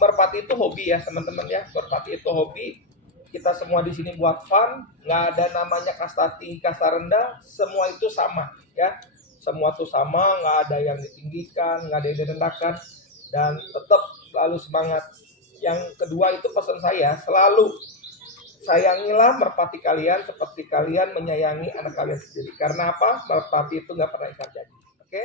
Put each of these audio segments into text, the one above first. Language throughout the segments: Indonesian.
merpati itu hobi ya teman-teman ya. Merpati itu hobi. Kita semua di sini buat fun, nggak ada namanya kasta tinggi, kasta rendah, semua itu sama ya. Semua tuh sama, nggak ada yang ditinggikan, nggak ada yang direndahkan, dan tetap selalu semangat. Yang kedua itu pesan saya, selalu sayangilah merpati kalian seperti kalian menyayangi anak kalian sendiri. Karena apa? Merpati itu nggak pernah ingkar janji. Oke?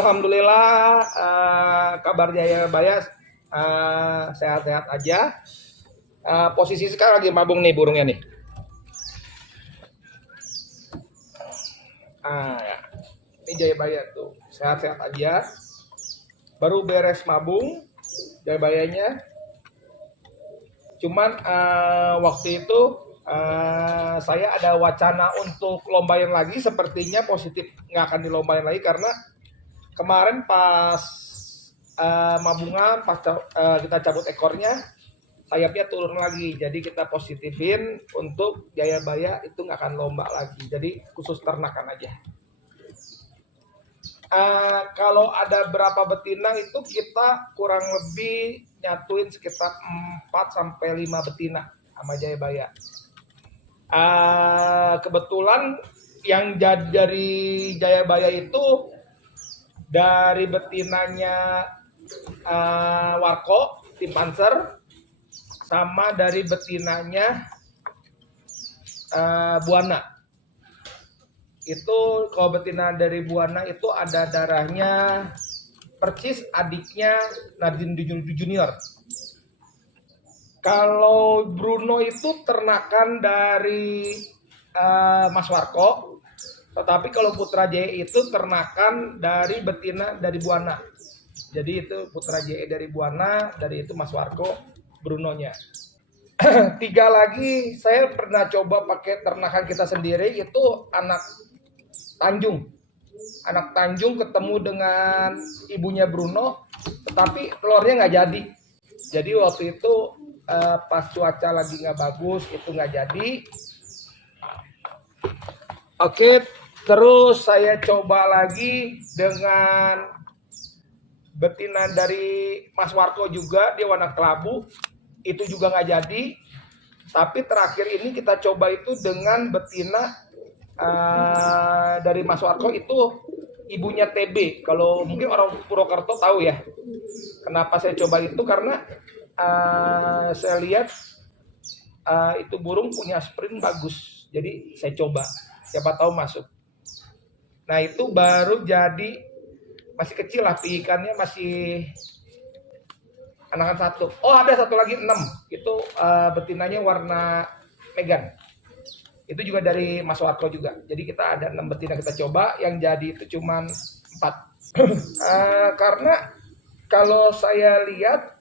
Alhamdulillah, kabar Jayabaya sehat-sehat aja. Posisi sekarang lagi mabung nih burungnya nih. Ya. Ini Jayabaya tuh sehat-sehat aja. Baru beres mabung Jayabayanya. Cuman waktu itu saya ada wacana untuk lombain lagi, sepertinya positif nggak akan dilombain lagi karena kemarin pas mabungan, pas kita cabut ekornya, sayapnya turun lagi. Jadi kita positifin untuk Jayabaya itu nggak akan lomba lagi. Jadi khusus ternakan aja. Kalau ada berapa betina itu kita kurang lebih nyatuin sekitar 4-5 betina sama Jayabaya. Kebetulan yang dari Jayabaya itu dari betinanya Warko tim Panzer sama dari betinanya Buana. Itu kalau betina dari Buana itu ada darahnya percis adiknya Nadine Junior. Kalau Bruno itu ternakan dari Mas Warko, tetapi kalau Putra JE itu ternakan dari betina dari Buana. Jadi itu Putra JE dari Buana, dari itu Mas Warko, Brunonya. 3 lagi saya pernah coba pakai ternakan kita sendiri, itu anak Tanjung. Anak Tanjung ketemu dengan ibunya Bruno, tetapi telurnya nggak jadi. Jadi waktu itu pas cuaca lagi nggak bagus, itu nggak jadi. Oke, terus saya coba lagi dengan betina dari Mas Warko juga, dia warna kelabu, itu juga nggak jadi. Tapi terakhir ini kita coba itu dengan betina dari Mas Warko, itu ibunya TB. Kalau mungkin orang Purwokerto tahu ya. Kenapa saya coba itu, karena saya lihat itu burung punya sprint bagus. Jadi saya coba, siapa tahu masuk. Nah itu baru jadi, masih kecil lah, ikannya masih anakan 1. Oh ada satu lagi 6, itu betinanya warna Megan. Itu juga dari Mas Warko juga. Jadi kita ada 6 betina kita coba, yang jadi itu cuman 4. Karena kalau saya lihat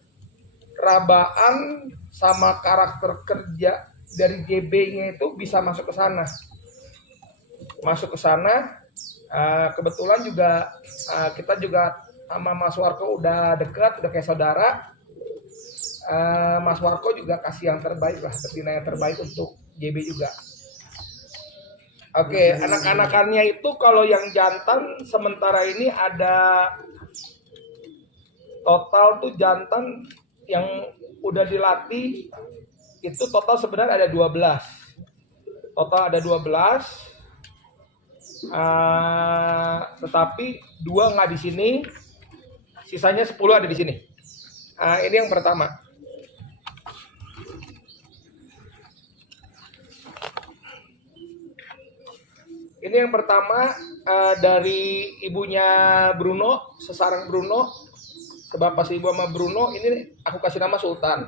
rabaan sama karakter kerja dari JB-nya itu bisa masuk ke sana. Kebetulan juga kita juga sama Mas Warko udah dekat, udah kayak saudara. Mas Warko juga kasih yang terbaik lah, betina yang terbaik untuk JB juga. Oke, anak-anakannya itu kalau yang jantan sementara ini ada total tuh jantan yang udah dilatih itu total sebenarnya ada 12. Total ada 12. Tetapi 2 nggak di sini, sisanya 10 ada di sini. Ini yang pertama. Ini yang pertama dari ibunya Bruno, sesarang Bruno. Sebab pas ibu sama Bruno ini aku kasih nama Sultan.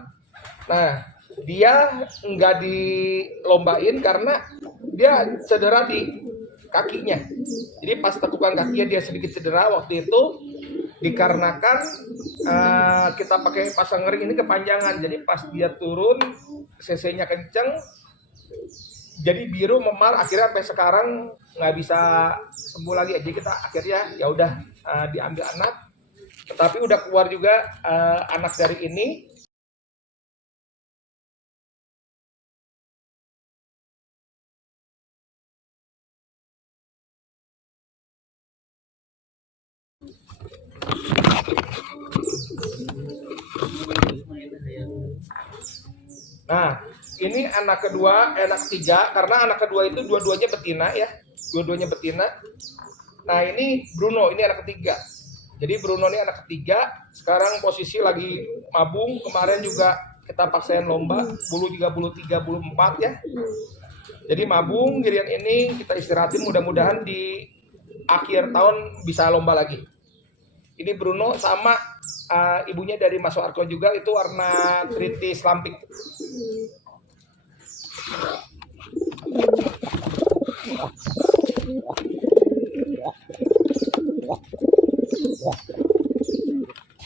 Nah, dia nggak dilombain karena dia cedera di kakinya. Jadi pas tekukan kakinya dia sedikit cedera waktu itu dikarenakan kita pakai pasang ring ini kepanjangan. Jadi pas dia turun cc-nya kenceng, jadi biru memar, akhirnya sampai sekarang nggak bisa sembuh lagi. Jadi kita akhirnya ya udah diambil anak, tetapi udah keluar juga anak dari ini. Nah, ini anak kedua, anak ketiga, karena anak kedua itu dua-duanya betina ya, dua-duanya betina. Nah, ini Bruno, ini anak ketiga. Jadi Bruno ini anak ketiga, sekarang posisi lagi mabung, kemarin juga kita paksain lomba, bulu 33, bulu 4 ya. Jadi mabung, giliran ini kita istirahatin, mudah-mudahan di akhir tahun bisa lomba lagi. Ini Bruno sama ibunya dari Mas Warko juga, itu warna kritis lampik.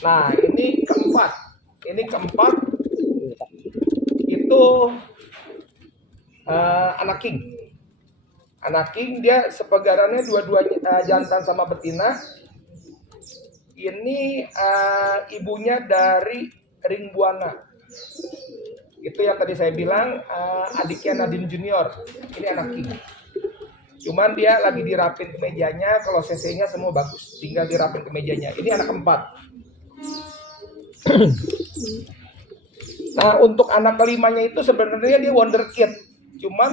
Nah, ini keempat. Ini keempat itu anak king. Anak king dia sepegarannya dua-duanya jantan sama betina. Ini ibunya dari ring buana. Itu yang tadi saya bilang adiknya Nadine Junior. Ini anak king. Cuman dia lagi dirapin ke mejanya, kalau cc-nya semua bagus, tinggal dirapin ke mejanya. Ini anak keempat. Nah, untuk anak kelimanya itu sebenarnya dia wonderkid. Cuman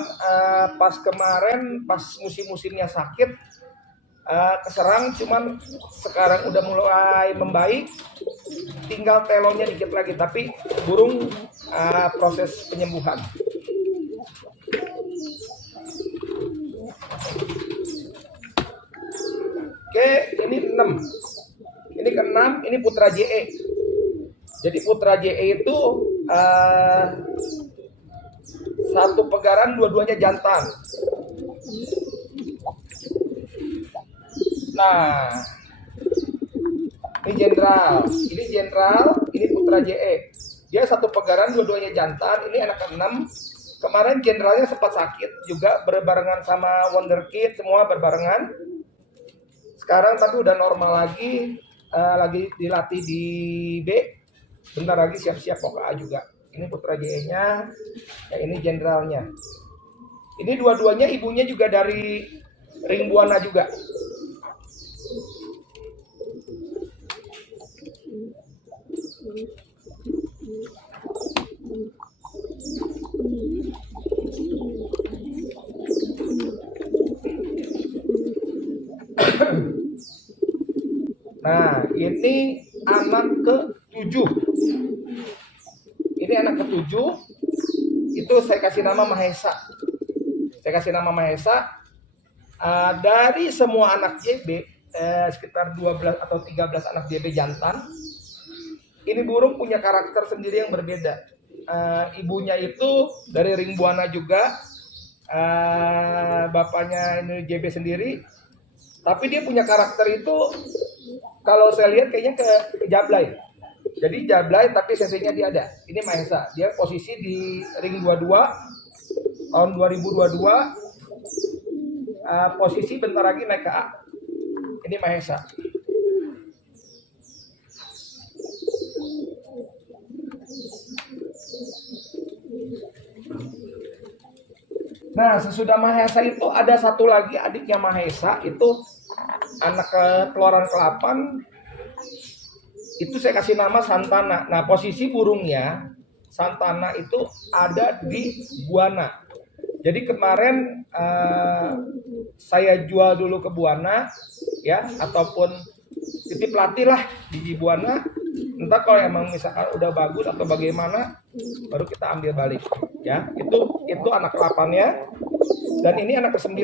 pas kemarin, pas musim-musimnya sakit, keserang, cuman sekarang udah mulai membaik, tinggal telonnya dikit lagi, tapi burung proses penyembuhan. Oke, ini 6. Ini ke-6, ini Putra JE. Jadi Putra JE itu satu pegaran, dua-duanya jantan. Nah, ini jenderal, ini Putra JE. Dia satu pegaran, dua-duanya jantan. Ini anak ke-6. Kemarin jenderalnya sempat sakit juga, berbarengan sama wonderkid, semua berbarengan. Sekarang tapi udah normal lagi dilatih di B. Bentar lagi siap-siap mau ke A juga. Ini Putra JE-nya, ya ini jenderalnya. Ini dua-duanya ibunya juga dari ring buana juga. Nah, ini anak ke-7. Ini anak ke-7. Itu saya kasih nama Mahesa. Dari semua anak JB, sekitar 12 atau 13 anak JB jantan. Ini burung punya karakter sendiri yang berbeda. Ibunya itu dari ring buana juga. Bapaknya ini JB sendiri. Tapi dia punya karakter itu, kalau saya lihat kayaknya ke Jablay. Jadi Jablay tapi cc-nya dia ada. Ini Mahesa. Dia posisi di ring 22 tahun 2022. Posisi bentar lagi naik ke A. Ini Mahesa. Nah, sesudah Mahesa itu ada satu lagi adiknya Mahesa, itu anak keluaran ke-8, itu saya kasih nama Santana. Nah, posisi burungnya Santana itu ada di Buana. Jadi kemarin saya jual dulu ke Buana, ya, ataupun titip latih lah di Buana. Entah kalau emang misalkan udah bagus atau bagaimana, baru kita ambil balik, ya. Itu anak ke-8-nya, dan ini anak ke-9.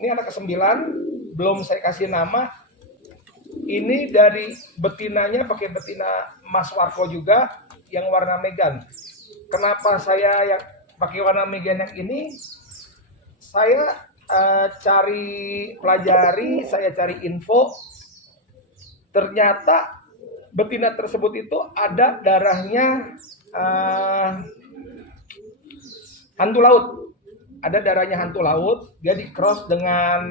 Ini anak ke-9, belum saya kasih nama. Ini dari betinanya pakai betina Mas Warko juga yang warna Megan. Kenapa saya yang pakai warna Megan yang ini? Saya pelajari, saya cari info. Ternyata betina tersebut itu ada darahnya hantu laut. Ada darahnya hantu laut. Dia di cross dengan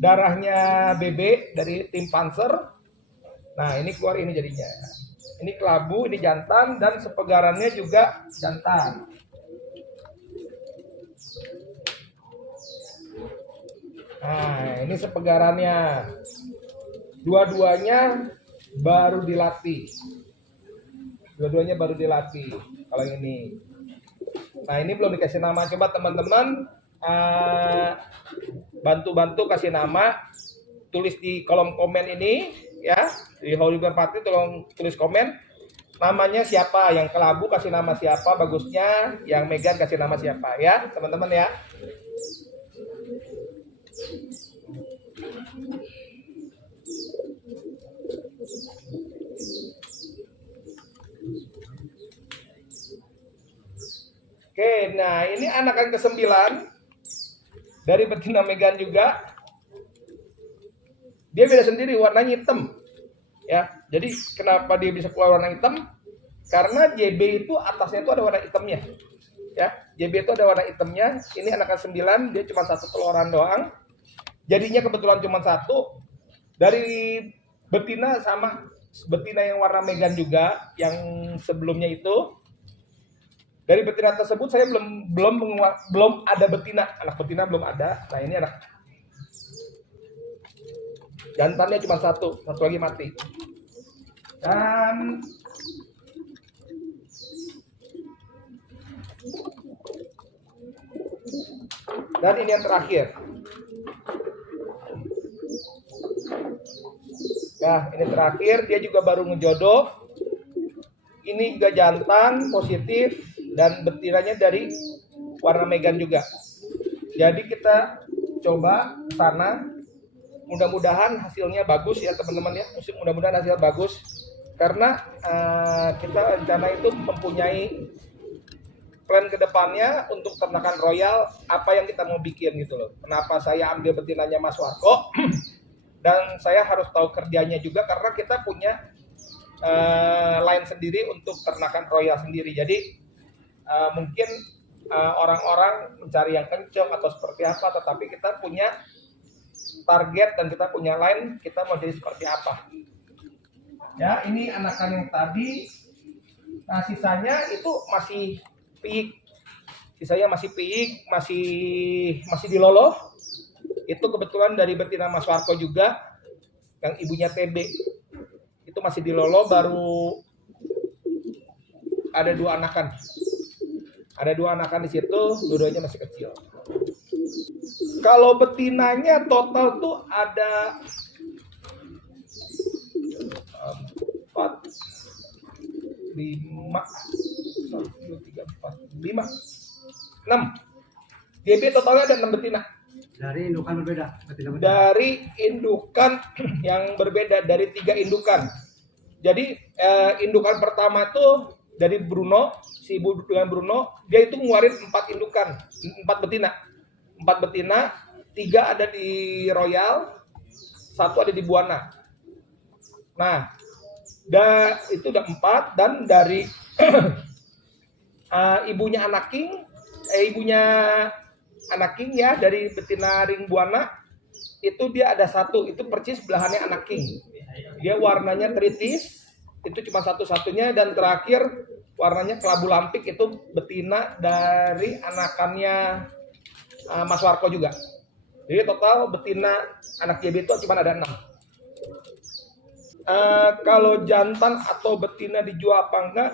darahnya bebek dari tim Panzer. Nah, ini keluar ini jadinya. Ini kelabu, ini jantan, dan sepegarannya juga jantan. Nah, ini sepegarannya. Dua-duanya baru dilatih. Dua-duanya baru dilatih. Kalau ini. Nah, ini belum dikasih nama. Coba teman-teman bantu-bantu kasih nama. Tulis di kolom komen ini, ya. Di Holy Merpati tolong tulis komen. Namanya siapa? Yang kelabu kasih nama siapa bagusnya. Yang Megan kasih nama siapa, ya, teman-teman, ya. Oke, nah ini anakan ke-9 dari betina Megan juga. Dia beda sendiri, warnanya hitam. Ya, jadi kenapa dia bisa keluar warna hitam? Karena JB itu atasnya itu ada warna hitamnya. Ya, JB itu ada warna hitamnya. Ini anakan 9, dia cuma satu keluaran doang. Jadinya kebetulan cuma satu. Dari betina sama betina yang warna Megan juga, yang sebelumnya itu. Dari betina tersebut saya belum ada betina, anak betina belum ada. Nah, ini anak jantannya cuma satu lagi mati. Dan ini yang terakhir. Nah, ini terakhir, dia juga baru ngejodoh. Ini juga jantan positif. Dan betinanya dari warna Megan juga. Jadi kita coba sana. Mudah-mudahan hasilnya bagus ya teman-teman ya. Mudah-mudahan hasil bagus. Karena kita rencana itu mempunyai plan ke depannya untuk ternakan royal. Apa yang kita mau bikin gitu loh. Kenapa saya ambil betinanya Mas Warko. Dan saya harus tahu kerjanya juga. Karena kita punya line sendiri untuk ternakan royal sendiri. Jadi mungkin orang-orang mencari yang kencang atau seperti apa, tetapi kita punya target dan kita punya line, kita mau jadi seperti apa. Ya, ini anakan yang tadi. Nah, sisanya itu masih piik. Sisanya masih piik, masih diloloh. Itu kebetulan dari betina Mas Warko juga, yang ibunya TB. Itu masih diloloh, baru ada 2 anakan. Ada 2 anakan di situ, dua-duanya masih kecil. Kalau betinanya total tuh ada 4, 5, 1, 2, 3, 4, 5, 6. JB totalnya ada 6 betina. Dari indukan berbeda? Dari indukan yang berbeda, dari 3 indukan. Jadi indukan pertama tuh dari Bruno, si ibu dengan Bruno, dia itu ngeluarin 4 indukan, 4 betina. 4 betina, 3 ada di Royal, 1 ada di Buana. Nah, itu udah 4, dan dari ibunya anak king ya, dari betina ring Buana, itu dia ada 1, itu percis belahannya anak king. Dia warnanya kritis, itu cuma satu-satunya, dan terakhir warnanya kelabu lampik, itu betina dari anakannya Mas Warko juga. Jadi total betina anak JB itu cuma ada 6. Kalau jantan atau betina dijual apa enggak,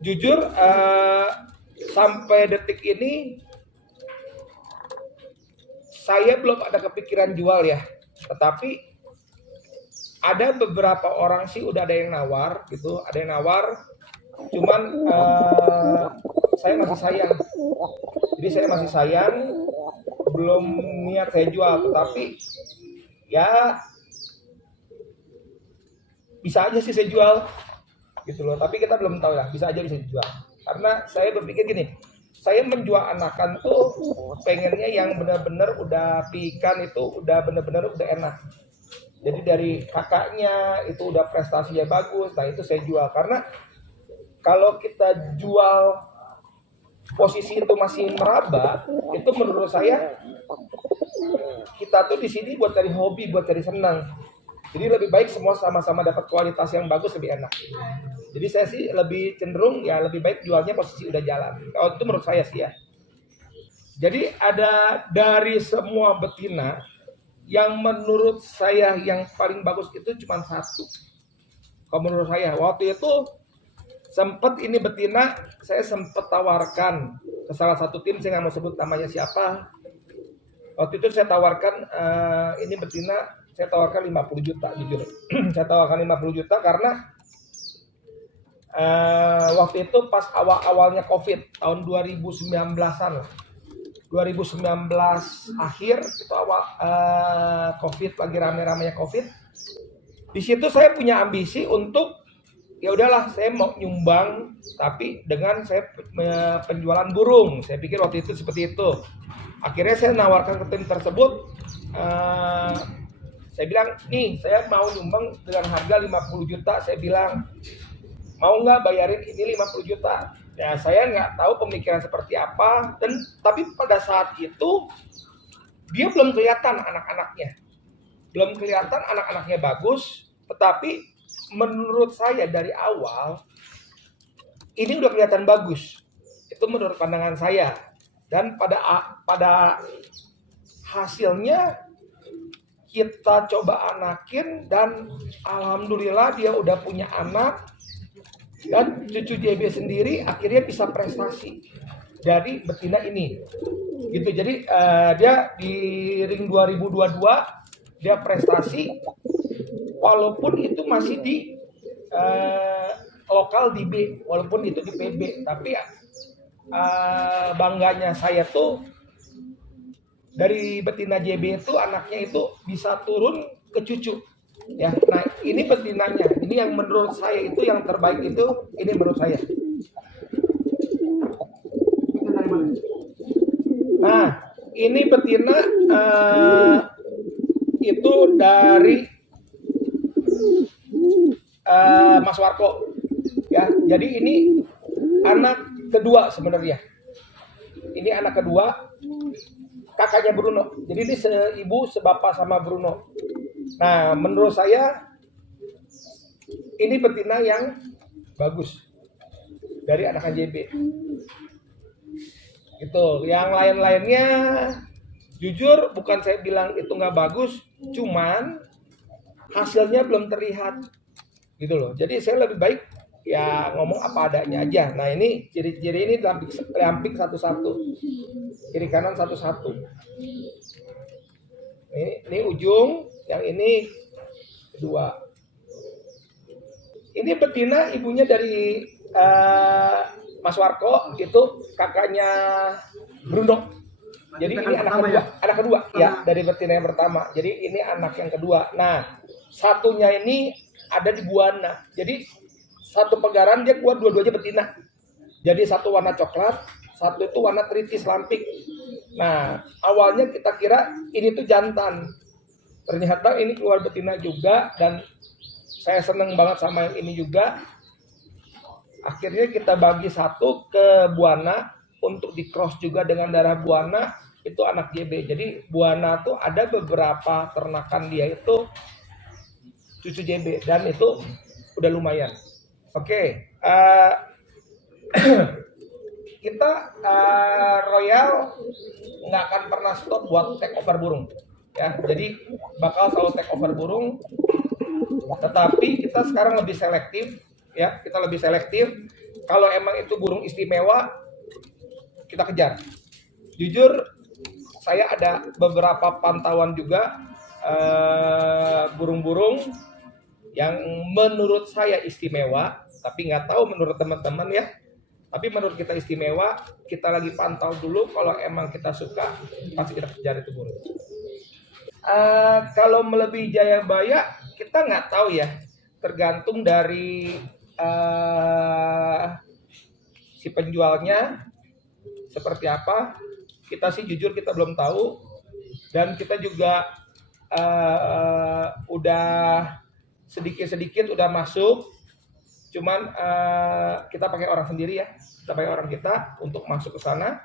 jujur sampai detik ini saya belum ada kepikiran jual ya. Tetapi ada beberapa orang sih udah ada yang nawar gitu, ada yang nawar. Cuman saya masih sayang. Jadi saya masih sayang, belum niat saya jual, tetapi ya bisa aja sih saya jual gitu loh, tapi kita belum tahu ya, bisa aja bisa dijual. Karena saya berpikir gini, saya menjual anakan tuh pengennya yang benar-benar udah pikan itu udah benar-benar udah enak. Jadi dari kakaknya itu udah prestasinya bagus, nah itu saya jual. Karena kalau kita jual posisi itu masih meraba, itu menurut saya kita tuh di sini buat cari hobi, buat cari senang. Jadi lebih baik semua sama-sama dapat kualitas yang bagus, lebih enak. Jadi saya sih lebih cenderung ya lebih baik jualnya posisi udah jalan. Kalau itu menurut saya sih ya. Jadi ada dari semua betina yang menurut saya yang paling bagus itu cuma satu. Kalau menurut saya waktu itu sempat ini betina saya sempat tawarkan ke salah satu tim, saya nggak mau sebut namanya siapa. Waktu itu saya tawarkan ini betina saya tawarkan 50 juta jujur. Saya tawarkan 50 juta karena waktu itu pas awal-awalnya COVID tahun 2019-an. 2019 akhir itu awal COVID, lagi rame-ramenya COVID. Di situ saya punya ambisi untuk ya udahlah saya mau nyumbang tapi dengan saya penjualan burung. Saya pikir waktu itu seperti itu. Akhirnya saya nawarkan ke tim tersebut, saya bilang, nih saya mau nyumbang dengan harga 50 juta, saya bilang, mau nggak bayarin ini 50 juta? Ya saya nggak tahu pemikiran seperti apa, tapi pada saat itu dia belum kelihatan anak-anaknya. Belum kelihatan anak-anaknya bagus, tetapi menurut saya dari awal, ini udah kelihatan bagus. Itu menurut pandangan saya. Dan pada hasilnya kita coba anakin dan alhamdulillah dia udah punya anak dan cucu JB sendiri akhirnya bisa prestasi dari betina ini gitu. Jadi dia di ring 2022 dia prestasi walaupun itu masih di lokal di B, walaupun itu di PB, tapi bangganya saya tuh dari betina JB itu anaknya itu bisa turun ke cucu ya. Nah ini betinanya, ini yang menurut saya itu yang terbaik, itu ini menurut saya. Nah ini betina itu dari Mas Warko ya. Jadi ini anak kedua sebenarnya. Ini anak kedua kakaknya Bruno. Jadi ini seibu sebapak sama Bruno. Nah, menurut saya ini betina yang bagus dari anak JB. Gitu. Yang lain-lainnya jujur bukan saya bilang itu nggak bagus, cuman hasilnya belum terlihat. Gitu loh. Jadi saya lebih baik ya ngomong apa adanya aja. Nah ini ciri-ciri ini lampik satu-satu, kiri kanan satu-satu. Ini ujung, yang ini kedua. Ini betina ibunya dari Mas Warko, itu kakaknya Bruno. Jadi ini anak kedua ya dari betina yang pertama. Jadi ini anak yang kedua. Nah satunya ini ada di Buana. Jadi satu pegaran dia keluar dua-duanya betina. Jadi satu warna coklat, satu itu warna tritis lampik. Nah, awalnya kita kira ini tuh jantan. Ternyata ini keluar betina juga dan saya seneng banget sama yang ini juga. Akhirnya kita bagi satu ke Buana untuk di cross juga dengan darah Buana, itu anak JB. Jadi Buana tuh ada beberapa ternakan dia itu cucu JB dan itu udah lumayan. Oke, kita Royal nggak akan pernah stop buat take over burung ya, jadi bakal selalu take over burung, tetapi kita sekarang lebih selektif ya, kita lebih selektif. Kalau emang itu burung istimewa kita kejar. Jujur saya ada beberapa pantauan juga burung-burung yang menurut saya istimewa, tapi nggak tahu menurut teman-teman ya. Tapi menurut kita istimewa, kita lagi pantau dulu. Kalau emang kita suka, pasti kita kejar itu burung. Kalau melebihi Jayabaya, kita nggak tahu ya. Tergantung dari si penjualnya seperti apa. Kita sih jujur kita belum tahu. Dan kita juga udah sedikit-sedikit udah masuk. Cuman kita pakai orang sendiri ya, kita pakai orang kita untuk masuk ke sana.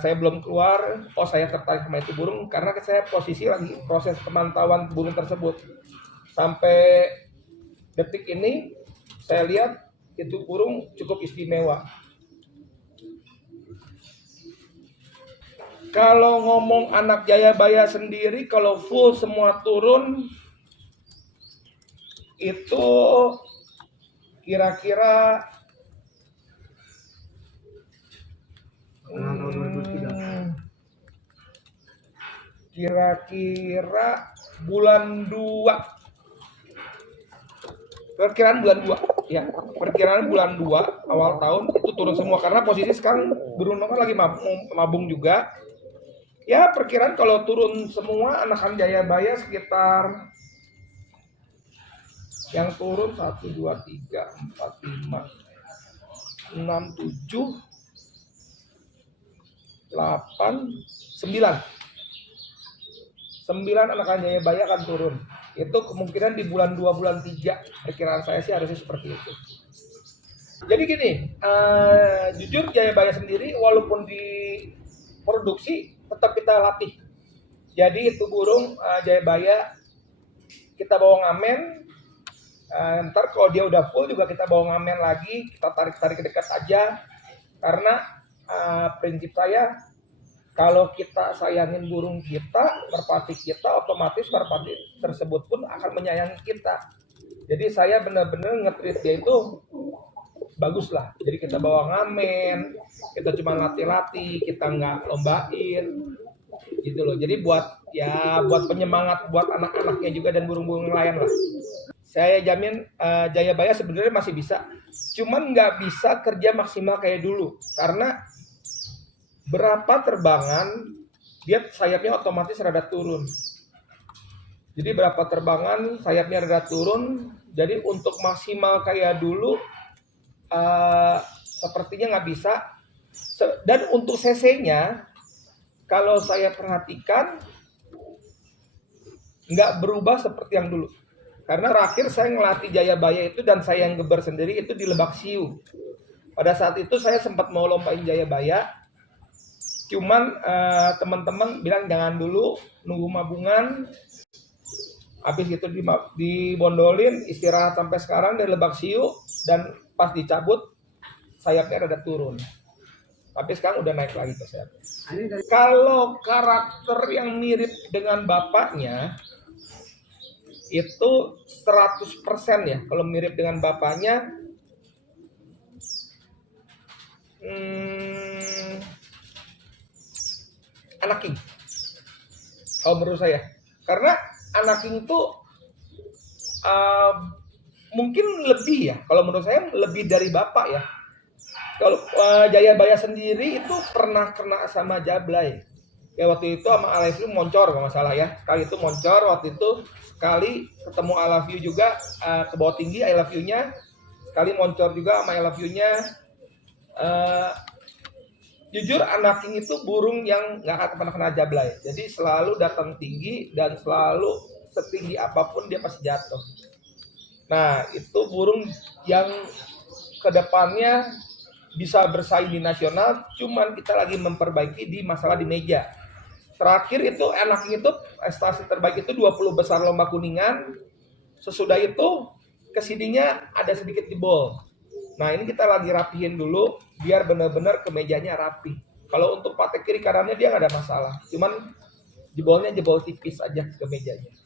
Saya belum keluar, saya tertarik sama itu burung karena saya posisi lagi proses pemantauan burung tersebut. Sampai detik ini saya lihat itu burung cukup istimewa. Kalau ngomong anak Jayabaya sendiri, kalau full semua turun itu kira-kira bulan 2. Perkiraan bulan 2 ya. Perkiraan bulan 2 awal tahun itu turun semua karena posisi sekarang burung kan lagi mabung juga. Ya, perkiraan kalau turun semua anakan Jayabaya sekitar yang turun 1, 2, 3, 4, 5, 6, 7, 8, 9. 9 anakan Jayabaya akan turun. Itu kemungkinan di bulan 2, bulan 3. Perkiraan saya sih harusnya seperti itu. Jadi gini, jujur Jayabaya sendiri walaupun diproduksi tetap kita latih. Jadi itu burung Jayabaya kita bawa ngamen. Ntar kalau dia udah full juga kita bawa ngamen lagi, kita tarik-tarik ke dekat aja. Karena prinsip saya, kalau kita sayangin burung kita, merpati kita, otomatis merpati tersebut pun akan menyayangi kita. Jadi saya benar-benar nge-treat dia itu bagus lah. Jadi kita bawa ngamen, kita cuma latih-latih, kita nggak lombain, gitu loh. Jadi buat penyemangat buat anak-anaknya juga dan burung-burung lain lah. Saya jamin Jayabaya sebenarnya masih bisa, cuman nggak bisa kerja maksimal kayak dulu karena berapa terbangan dia sayapnya otomatis rada turun. Jadi berapa terbangan sayapnya rada turun, jadi untuk maksimal kayak dulu sepertinya nggak bisa. Dan untuk CC-nya kalau saya perhatikan nggak berubah seperti yang dulu. Karena terakhir saya ngelatih Jayabaya itu dan saya yang geber sendiri itu di Lebak Siu. Pada saat itu saya sempat mau lombain Jayabaya, cuman teman-teman bilang jangan dulu, nunggu mabungan. Habis itu dibondolin, istirahat sampai sekarang dari Lebak Siu, dan pas dicabut sayapnya rada turun. Tapi sekarang udah naik lagi ke sayapnya. Kalau karakter yang mirip dengan bapaknya itu 100% ya. Kalau mirip dengan bapaknya anak king. Kalau menurut saya. Karena anak king itu mungkin lebih ya. Kalau menurut saya lebih dari bapak ya. Kalau Jayabaya sendiri itu pernah kena sama Jablay. Ya waktu itu sama I Love You moncor kalau nggak salah ya. Kali itu moncor waktu itu, sekali ketemu I Love You juga ke bawah tinggi I Love You-nya. Sekali moncor juga sama I Love You-nya. Jujur anak king itu burung yang nggak akan pernah kena Jablay. Jadi selalu datang tinggi dan selalu setinggi apapun dia pasti jatuh. Nah itu burung yang kedepannya bisa bersaing di nasional, cuman kita lagi memperbaiki di masalah di meja. Terakhir itu anak itu prestasi terbaik itu 20 besar lomba Kuningan. Sesudah itu kesininya ada sedikit jebol. Nah ini kita lagi rapihin dulu biar benar-benar kemejanya rapi. Kalau untuk patek kiri kanannya dia nggak ada masalah, cuman jebol tipis aja ke mejanya.